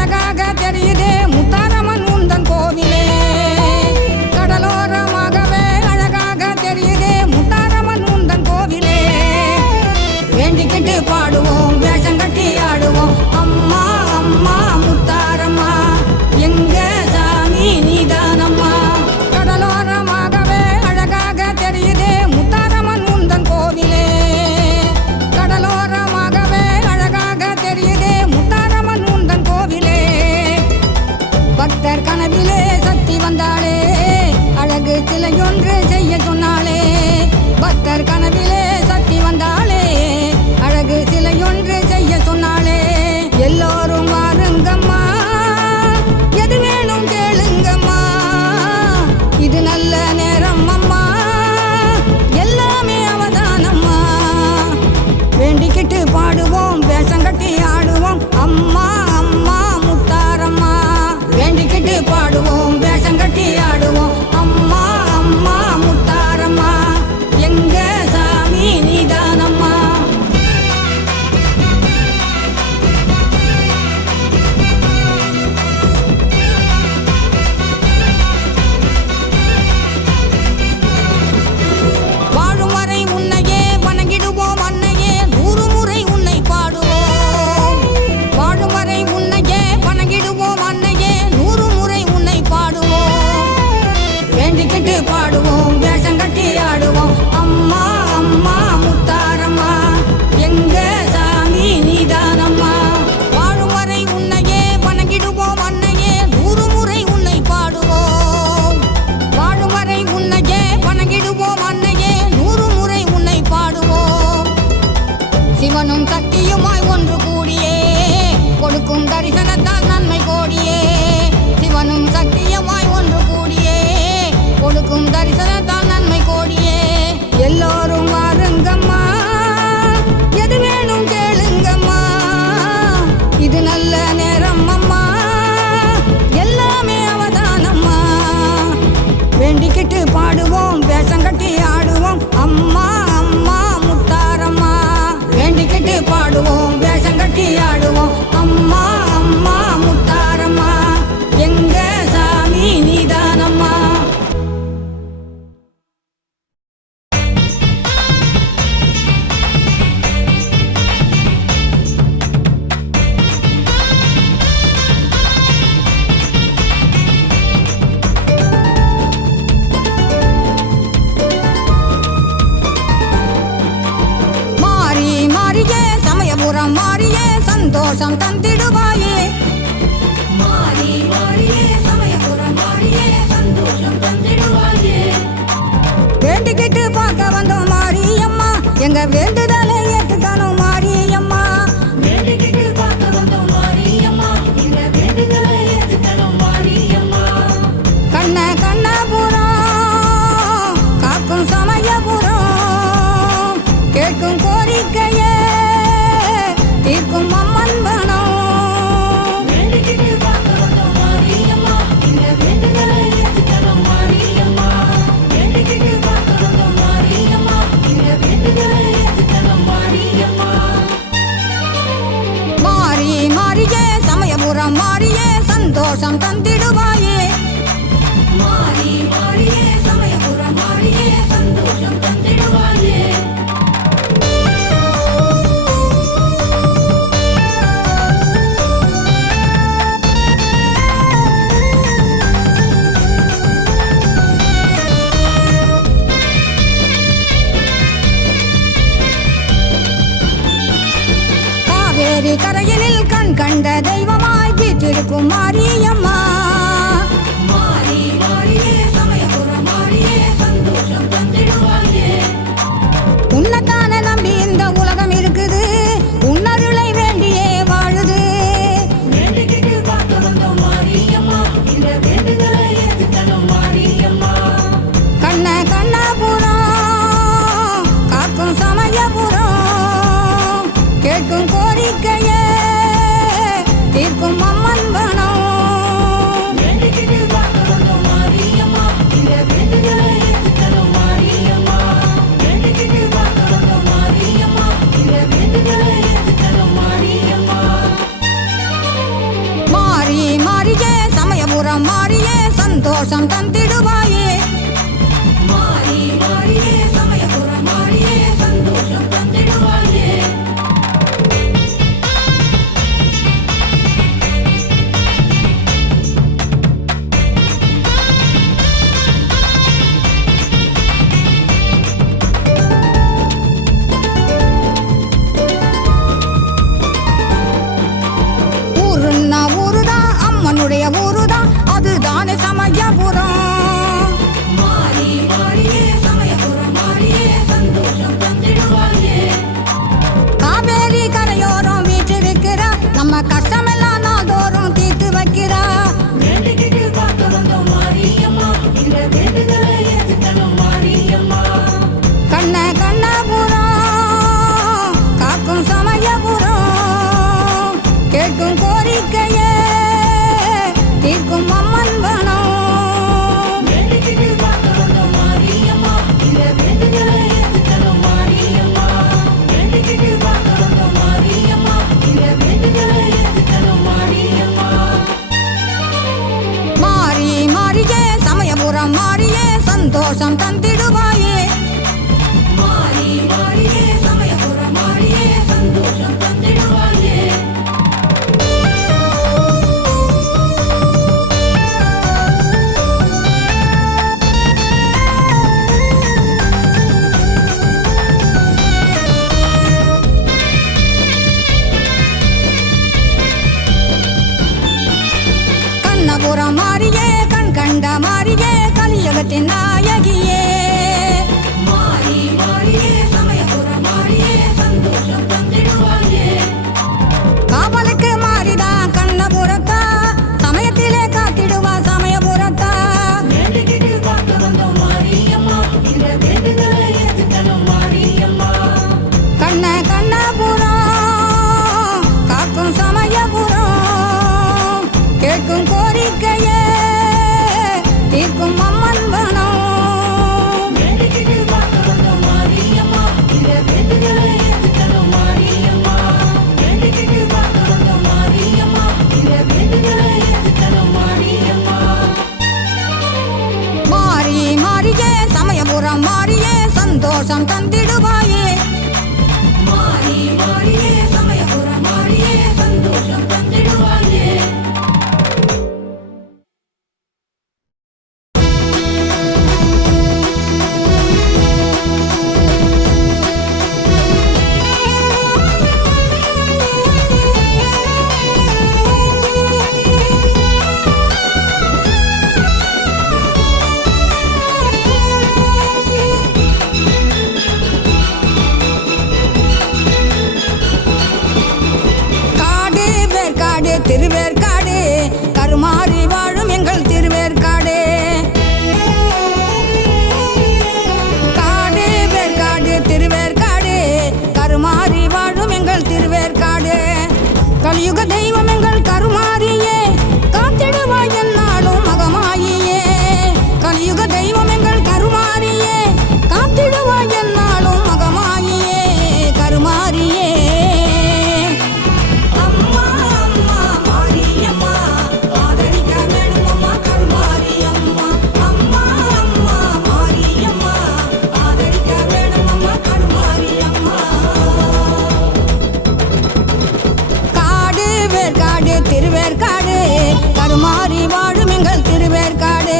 வந்தாளே அழகு சிலையொன்று செய்ய சொன்னாளே பக்தர் கனவிலே சக்தி வந்தாளே அழகு சிலையொன்று செய்ய சொன்னாளே எல்லோரும் வாருங்கம்மா எது வேணும் கேளுங்கம்மா இது நல்ல நேரம் அம்மா எல்லாமே அவதானம்மா வேண்டிக்கிட்டு பாடுவோம் வேஷம் கட்டி ஆடுவோம் அம்மா அம்மா முத்தாரம்மா வேண்டிக்கிட்டு பாடுவோம் வேஷம் கட்டி ஆடுவோம் அம்மா அம்மா முத்தாரம்மா எங்க சாமி நீதானம்மா வாழும் வரை உன்னையே வணங்கிடுவோம் அன்னையே 100 முறை உன்னை பாடுவோம் வாழும் வரை உன்னையே வணங்கிடுவோம் அன்னையே 100 முறை உன்னை பாடுவோம் வேண்டிக்கிட்டு பாடுவோம் வேஷம் கட்டி ஆடுவோம் அம்மா அம்மா முத்தாரம்மா எங்க சாமி நீதானம்மா வாழும் வரை உன்னையே வணங்கிடுவோம் அன்னையே 100 முறை உன்னை பாடுவோம் வாழும் வரை உன்னையே வணங்கிடுவோம் அன்னையே 100 முறை உன்னை பாடுவோம் சிவனும் சக்தியுமாய் ஒன்று கூடியே கொடுக்கும் தரிசனத்தால் நன்மை கோடியே சிவனும் சக்தியுமாய் ஒன்று கூடியே கொடுக்கும் தரிசனத்தால் நன்மை கோடியே எல்லோரும் வாருங்கம்மா எது வேணும் கேளுங்கம்மா இது நல்ல நேரம் அம்மா எல்லாமே அவதானம்மா வேண்டிக்கிட்டு பாடுவோம் வேஷம் கட்டி ஆடுவோம் அம்மா அம்மா முத்தாரம்மா வேண்டிக்கிட்டு பாடுவோம் வேஷம் கட்டி ஆடுவோம் அம்மா அம்மா முத்தாரம்மா எங்க சாமி நீதானம்மா மாறி மாறியே சமயபுரம் மாறியே சந்தோஷம் தந்திடுவாயே மாறி மாறியே சமயபுரம் மாறியே சந்தோஷம் தந்திடுவாயே வேண்டிக்கிட்டு பார்க்க வந்தோம் மாரியம்மா எங்க வேண்டுதலை ஏற்றுக்கணும் மாரியம்மா வேண்டிக்கிட்டு பார்க்க வந்தோம் மாரியம்மா எங்க வேண்டுதலை ஏற்றுக்கணும் மாரியம்மா கண்ணபுரம் காக்கும் சமயபுரம் கேட்கும் கோரிக்கையே தீர்க்கும் அம்மன் பணம் வேண்டிக்கிட்டு பார்க்க வந்தோம் மாரியம்மா எங்க வேண்டுதலை ஏற்றுக்கணும் மாரியம்மா வேண்டிக்கிட்டு பார்க்க வந்தோம் மாரியம்மா எங்க வேண்டுதலை ஏற்றுக்கணும் மாரியம்மா மாறி மாறியே சமயபுரம் மாறியே சந்தோஷம் தந்திடுவாயே மாறி மாறியே சமயபுரம் மாறியே சந்தோஷம் தந்திடுவாயே காவேரி கரையினில் கண் கண்ட தெய்வமாய் வீற்றிருக்கும் மாரியம்மா மாறி மாறியே சமயபுரம் மாறியே சந்தோஷம் தந்திடுவாயே உன்னைத்தான நம்பி இந்த உலகம் இருக்குது உன்னருளை வேண்டியே வாழுது வேண்டிக்கிட்டு பார்க்க வந்தோம் மாரியம்மா எங்க வேண்டுதலை ஏற்றுக்கணும் மாரியம்மா கண்ணபுரம் காக்கும் சமயபுரம் கேட்கும் கோரிக்கையே தீர்க்கும் அம்மன் பணம் வேண்டிக்கிட்டு பார்க்க வந்தோம் மாரியம்மா எங்க வேண்டுதலை ஏற்றுக்கணும் மாரியம்மா வேண்டிக்கிட்டு பார்க்க வந்தோம் மாரியம்மா எங்க வேண்டுதலை ஏற்றுக்கணும் மாரியம்மா மாறி மாறியே சமயபுரம் மாறியே சந்தோஷம் தந்திடுவாயே மாறி மாறியே சமயபுரம் மாறியே சந்தோஷம் தந்திடுவாயே ஊருன்னா ஊருதான் அம்மனுடைய ஊருதான் அதுதானே சமயபுரம் சமயபுரம் மாறியே சந்தோஷம் தந்திடுவாயே. மாறி மாறியே சமயபுரம் மாறியே சந்தோஷம் தந்திடுவாயே. கண்ணபுரம் மாறியே கண் கண்ட மாறியே கலியுகத்தின் நாயகியே. மாறி மாறியே சமயபுரம் மாறியே சந்தோஷம் தந்திடுவாயே. காவலுக்கு மாறிதான் கண்ணபுரத்தா சமயத்திலே காத்திடுவா சமயபுரத்தா. வேண்டுகிட்டு பார்க்க வந்தோம் மாரியம்மா, இந்த வேண்டுதலை ஏற்றுக்கணும் மாரியம்மா. கண்ணபுரம் காக்கும் சமயபுரம் கேட்கும் கோரிக்கையே தீர்க்கும் அம்மன் வனம். வேண்டுகிட்டு பார்க்க வந்தோம் மாரியம்மா, இந்த வேண்டுதலை ஏற்றுக்கணும் மாரியம்மா. வேண்டுகிட்டு பார்க்க வந்தோம் மாரியம்மா, இந்த வேண்டுதலை ஏற்றுக்கணும் மாரியம்மா. மாறி மாறியே சமயபுரம் மாறியே சந்தோஷம் தந்திடுவாயே. மாறி மாறியே சமயபுரம் மாறியே சந்தோஷம் தந்திடுவாயே. காடு வேர்க்காடு திருவேற்காடு கருமாறி வாழும் எங்கள் திருவேற்காடு. காடு வேர்க்காடு திருவேற்காடு கருமாறி வாழும் எங்கள் திருவேற்காடு. கலியுக தெய்வம் எங்கள் கருமாரியே காத்திடுவாய் என்னாலும் மகமாயியே. கலியுக தெய்வம் எங்கள் கருமாரியே காத்திடுவாய் என்னாலும் மகமாயியே கருமாரியே. அம்மா அம்மா மாரியம்மா, ஆதரிக்க வேணும் அம்மா கருமாரியம்மா. அம்மா அம்மா மாரியம்மா, ஆதரிக்க வேணும் அம்மா கருமாரியம்மா. காடு வேர்க்காடு திருவேற்காடு கருமாறி வாழும் எங்கள் திருவேற்காடு.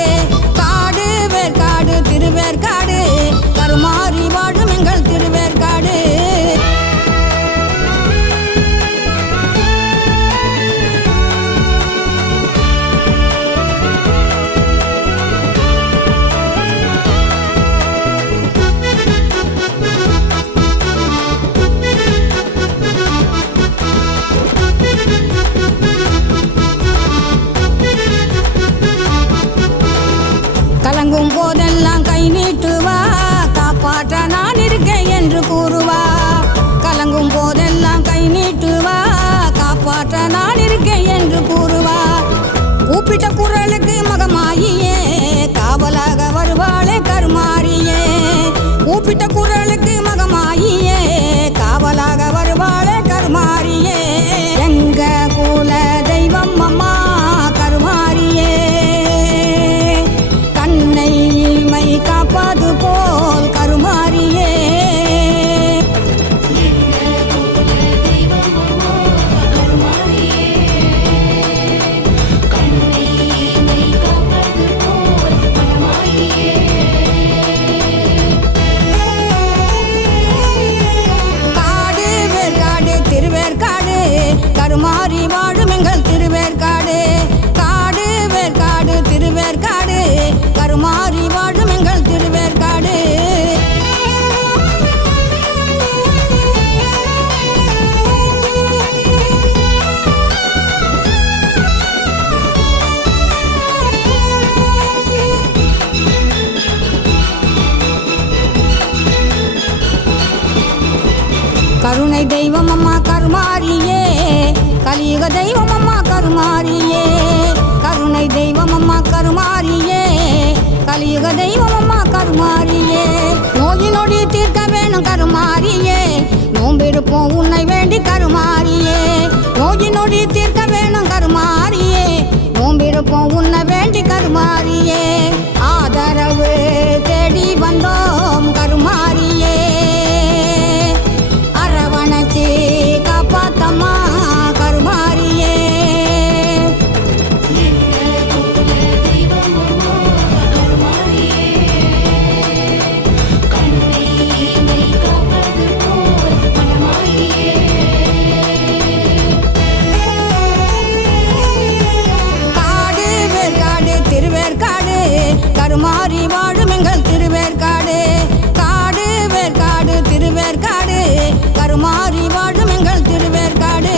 காடு வேர்க்காடு திருவேற்காடு கருமாறி வாழும் எங்கள் திருவேற்காடு. கலங்கும் போதெல்லாம் கை நீட்டுவா காப்பாற்ற நான் இருக்கேன் என்று கூறுவா. கலங்கும் போதெல்லாம் கை நீட்டுவா காப்பாற்ற நான் இருக்கேன் என்று கூறுவா. கூப்பிட்ட குரலுக்கு மகமாயியே காவலாக வருவாளே கருமாரியே. கூப்பிட்ட குரலுக்கு மகமாயியே காவலாக வருவாளே கருமாரியே. எங்க குல தெய்வம் அம்மா கருமாரியே. கண்ணை இமை காப்பது போல் கருமாரியே. காடு வேர்க்காடு திருவேற்காடு கருமாறி வாழும் எங்கள் திருவேற்காடு. காடு வேர்க்காடு திருவேற்காடு கருமாறி வாழும் எங்கள் திருவேற்காடு. கருணை தெய்வம் அம்மா கருமாரியே கலியுக தெய்வம் அம்மா கருமாரியே. கருணை தெய்வம் அம்மா கருமாரியே கலியுக தெய்வம் அம்மா கருமாரியே. நோய் நொடி தீர்க்க வேணும் கருமாரியே நோம்பிருப்போம் உன்னை வேண்டி கருமாரியே. நோய் நொடி தீர்க்க வேணும் கருமாரியே நோம்பிருப்போம் உன்னை வேண்டி கருமாரியே. ஆத கருமாறி வாழும் எங்கள் திருவேற்காடு. காடு வேற்காடு திருவேற்காடு, கருமாறி வாழும் எங்கள் திருவேற்காடு.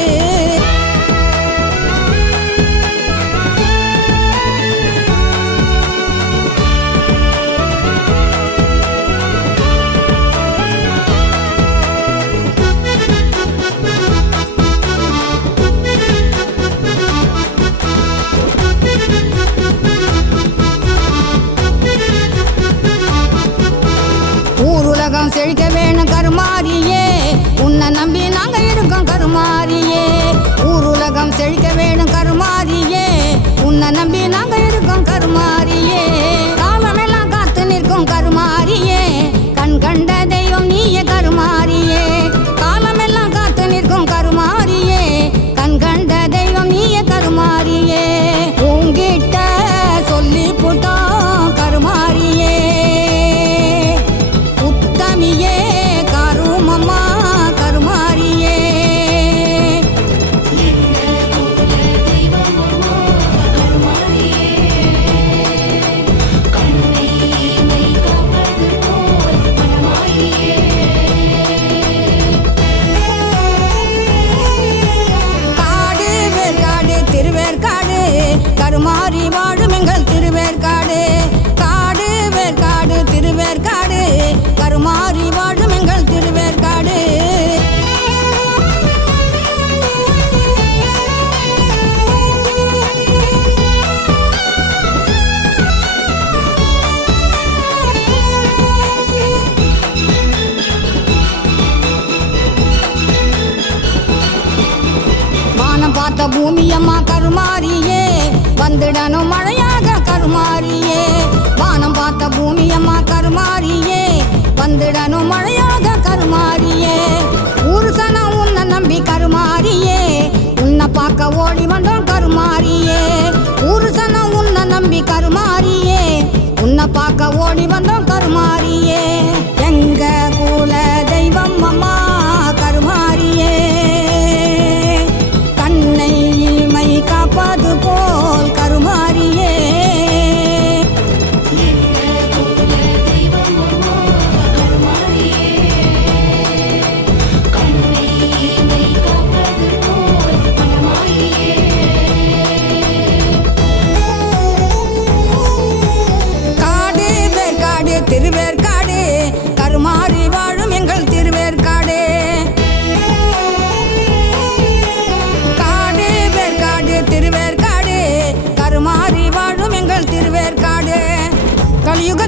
ஊருலகம் செழிக்க வேணும் கருமாரியே, உன்னை நம்பி நாங்க இருக்கோம் கருமாரியே. ஊருலகம் செழிக்க வேணும் கருமாரியே, உன்னை நம்பி நாங்க இருக்கோம் கருமாரியே. காலமெல்லாம் காத்து நிற்கும் கருமாரியே, கண் கண்ட தெய்வம் நீயே கருமாரியே. காலமெல்லாம் காத்து நிற்கும் கருமாரியே, கண் கண்ட தெய்வம் நீயே கருமாரியே. உங்கிட்ட சொல்லி புட்டோம் கருமாரியே, உத்தமியே கருமம்மா கருமாரியே. காடு வேற்காடு திருவேற்காடு, கருமாறி வாழும் எங்கள் திருவேற்காடு. காடு வேற்காடு திருவேற்காடு, கருமாறி வாழும் எங்கள் திருவேற்காடு. வானம் பார்த்த பூமியம்மா கருமாரியே, வந்துடணும் மழையாக கருமாரியே. வானம் பார்த்த பூமியம்மா கருமாரியே, வந்துடணும் மழையாக கருமாரியே. ஊரு சனம் உன்னை நம்பி கருமாரியே, உன்னை பார்க்க ஓடி வந்தோம் கருமாரியே. ஊரு சனம் உன்னை நம்பி கருமாரியே, உன்னை பார்க்க ஓடி வந்தோம் கருமாரியே. எங்க குல தெய்வம் அம்மா கருமாரியே, கண்ணை இமை காப்பது போல் கருமாரியே. காடு வேற்காடு திருவேற்காடு, கருமாறி வாழும் எங்கள் திருவேற்காடு. காடு வேற்காடு திருவேற்காடு, கருமாறி வாழும் எங்கள் திருவேற்காடு. கலியுக